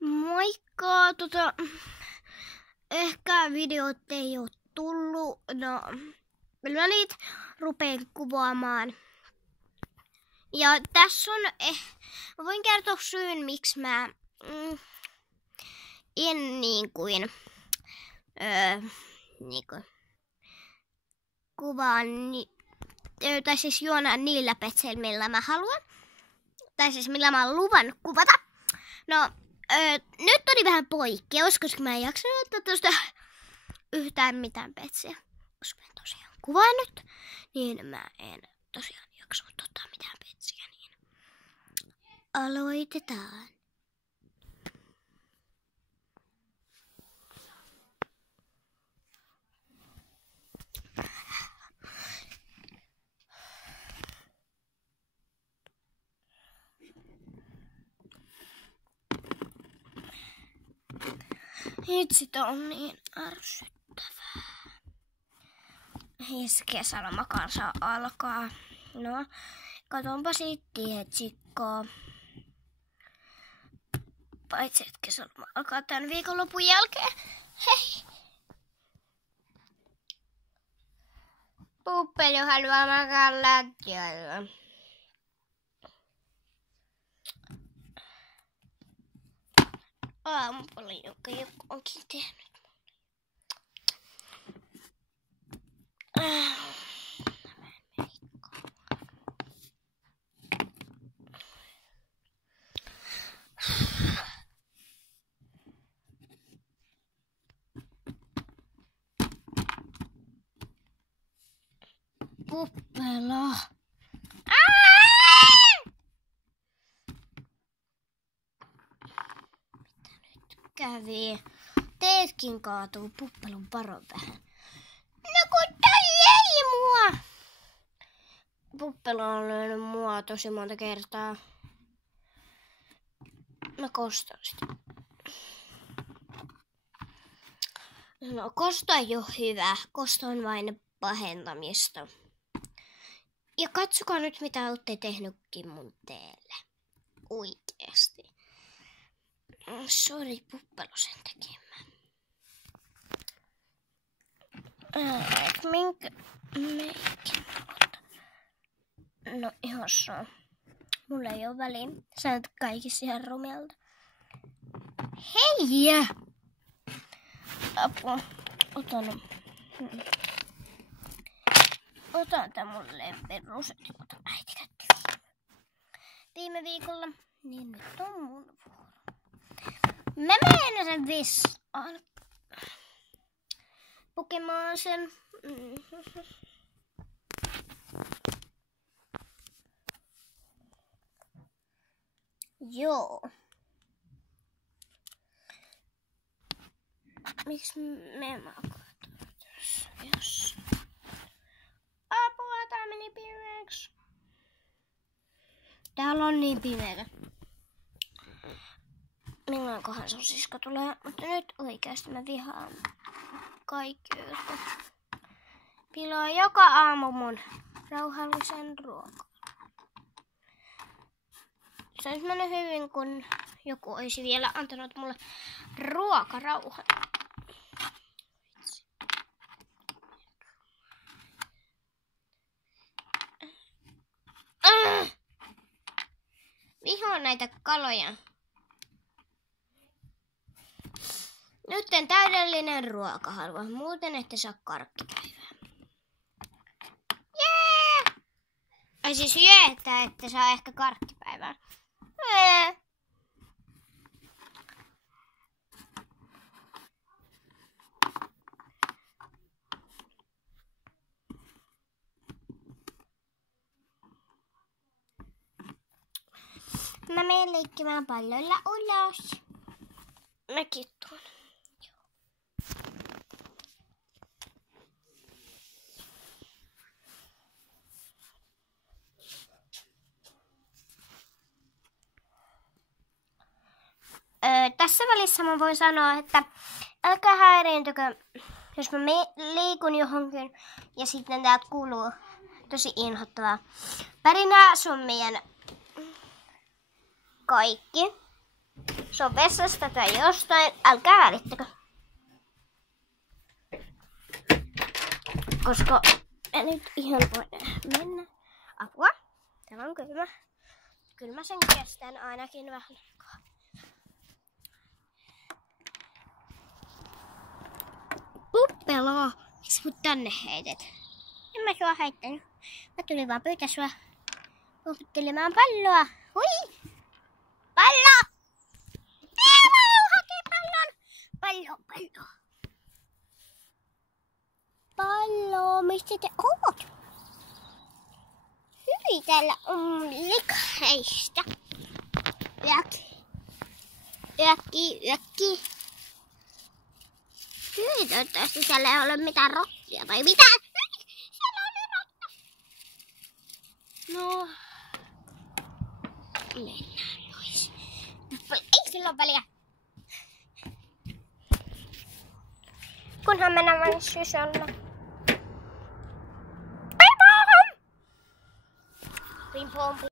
Moikka! Ehkä videot ei oo tullut. No, mä niitä rupeen kuvaamaan. Ja tässä on, mä voin kertoa syyn, miksi mä en kuvaan, tai siis juona niillä petseillä, millä mä haluan. Tai siis millä mä oon luvannut kuvata. No, nyt oli vähän poikkeus, koska mä en jaksanut ottaa tuosta yhtään mitään petsiä. Koska mä en tosiaan kuvannut, niin mä en tosiaan jaksanut ottaa mitään petsiä. Niin aloitetaan. Hitsi, on niin ärsyttävää. Kesälomakansa alkaa. No, katonpa siitä etsikkoa. Paitsi, että kesäloma alkaa tämän viikonlopun jälkeen. Hei! Puppeli haluaa makaa lattialla. Aamupala, jonka joku onkin tehnyt mulle. Puppela. Kävi. Teetkin kaatuu puppelun paron vähän. No kun toi ei mua! Puppelu on lyönyt mua tosi monta kertaa. Mä kostan sitä. No kosto ei oo hyvä. Kosto on vain pahentamista. Ja katsokaa nyt mitä olette tehnytkin mun teelle. Oikeesti. Sori puppelu sen tekemään. Minkä meikin otan? No ihan saa. Mulla ei oo väliä. Sä oot kaikissa ihan rumelta. Hei! Apua. Otan tän mun lempiruset. Otan äiti kätti. Viime viikolla. Niin nyt on mun vuoro. Mä menen sen vessaan. Pukemaan sen. Joo. Miksi me makuutaan tässä jossain? Apua, tää meni pimeäksi. Täällä on niin pimeätä. Milloinkohan sun sisko tulee? Mutta nyt oikeasti mä vihaan kaikki, jotka pilaa joka aamu mun rauhallisen ruokaa. Se olisi mennyt hyvin, kun joku olisi vielä antanut mulle ruokarauhan. Vihaan näitä kaloja. Nyt täydellinen ruokahalva, muuten ette saa karkkipäivää. Jee! Ai siis että ette saa ehkä karkkipäivää. Mä menen leikkimään pallolla ulos. Mäkin tuon. Tässä välissä mä voin sanoa, että älkää häiriintykö, jos mä liikun johonkin ja sitten täältä kuuluu tosi inhottavaa pärinää. Se on meidän kaikki. Se on vessasta tai jostain. Älkää välittäkö. Koska en nyt ihan voi mennä. Apua. Täällä on kylmä. Kyllä mä sen kestän ainakin vähän aikaa. Puppelo! Miksi mut tänne heitet? En mä sua heittänyt. Mä tulin vaan pyytää sua puhuttelemaan palloa. Hui! Pallo! Mä hakee pallon! Pallo! Pallo, mistä te oot? Hyvin täällä on likheistä. Yökki. Hyvin toivottavasti siellä ei ole mitään rottia tai mitään. Siellä oli rotta. No. Mennään pois. Ei sillä ole väliä. Kunhan mennään sisällä. Pim pom.